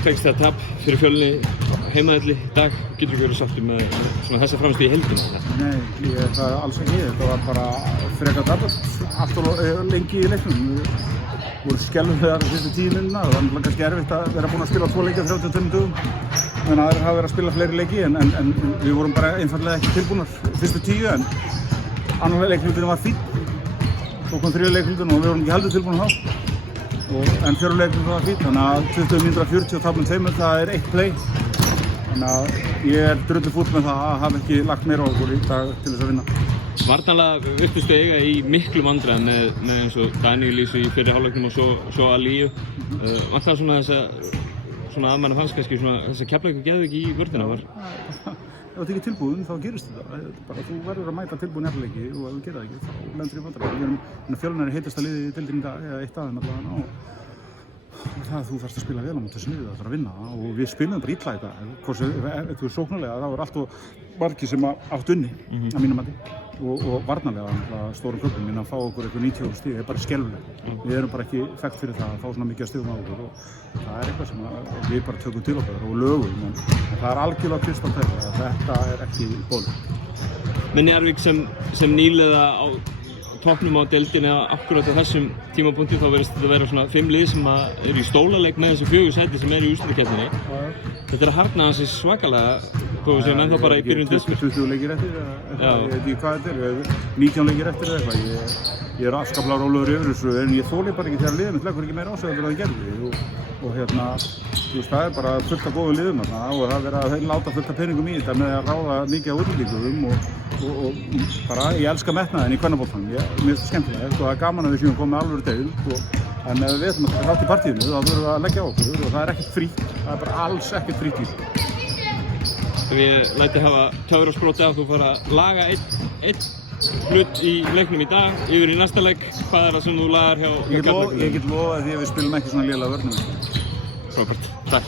Tekst það tap fyrir Fjölni heimavelli í dag, getur ekki verið sáttur með svona þessa framstöðu í heildina? Nei, það er alls ekki. Þetta var bara frekar dapurt allt of lengi í leiknum. Við vorum skelfilegar fyrstu 10 mínúturnar. Það var náttúrulega kannski erfitt að vera búin að spila 2 leiki á 32 dögum. En aðrir hafa verið að spila fleiri leiki en við vorum bara einfaldlega ekki tilbúnar fyrstu 10 en annar leikhlutinu var fínn. Svo kom 3. leikhlutinu og við vorum ekki heldur tilbúnar þá. En 4. leikhlutinu var fínn, þannig að 20 mínútur af 40 og taflum 2, það er 1 play. Þannig að ég er drullu fúll með það að hafa ekki lagt meira á okkur í dag til þess að vinna. Varnarlega virtustu eiga í miklu vandræðum með eins og Daniel Lísu í fyrri hálfleiknum og svo Alíu. Var það svona svona að mann fannst kannski svona þess að Keflavík geði ekki í vörðina var? Ef þú ert ekki tilbúin þá gerist þetta. Bara þú verður að mæta tilbúin í eftirleiki og ef þú gerir það ekki þá lendir í vandræðum. Fjölnir er heitasta liðið í deildinni í dag, eða eitt af þeim allavega. Það þú þarfst að spila vel á móti þessu liði, það þarf að vinna og við spilum bara illa í dag. Hvort þú er sóknarlega, það var alltaf margir sem átt unni að mínum mati og varnarlega stórum klubum minna að fá okkur eitthvað 90 stig er bara skelfilegt. Við erum bara ekki þekkt fyrir það að fá svona mikið stigum á okkur og það er eitthvað sem við bara tökum til okkar og lögum en það er algjörlega kristaltært að þetta er ekki boðlegt. Með Njarðvík sem nýliða á toppnum á deildinni akkurat á þessum tímapunkti þá verðist þetta vera svona 5 lið sem eru í stólaleik með þessi 4 sæti sem eru í úrslitakeppninni. Þetta er að harðna hans svakalega þó við séum ennþá bara í byrjun desember. 20 leikir eftir, ég veit ekki hvað þetta er, 19 leikir eftir eða eitthvað. Ég er afskaplega rólegur yfir þessu en ég þoli bara ekki þegar liðið mitt leggur ekki meira á sig en það gerði. Það er bara fullt af góðum liðum og það er verið að láta fullt af peningum í þetta með að ráða mikið af útlendingum og bara ég elska metnaðinn í kvennaboltanum. Mér finnst það skemmtilegt og það er gaman að við séum komið með alvöru deild en ef við ætlum að taka þátt í partíinu þá þurfum við að leggja á okkur og það er ekkert frítt, það er bara alls ekkert frítt í þessu. Ég læti hafa töfrasproti að þú fara að laga einn hlut í leiknum í dag, yfir í næsta leik. Hvað er það sem þú lagar hjá Keflavík? Ég get lofað því að við spilum ekki svona lélega vörnum. Frábært, takk.